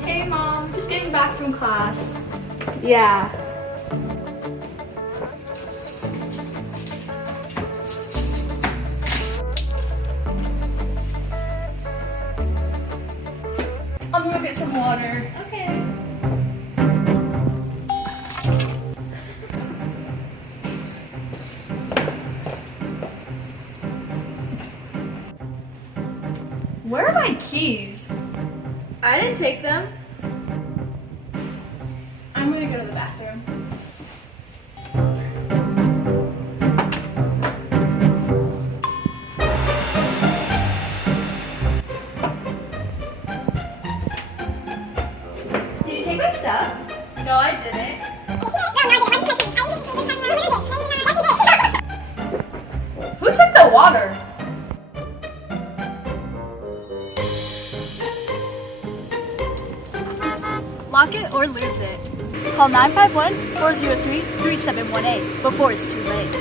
Hey Mom, just getting back from class. Yeah. I'm gonna get some water. Okay. Where are my keys? I didn't take them. I'm gonna go to the bathroom. Did you take my stuff? No, I didn't. Who took the water? Lock it or lose it. Call 951-403-3718 before it's too late.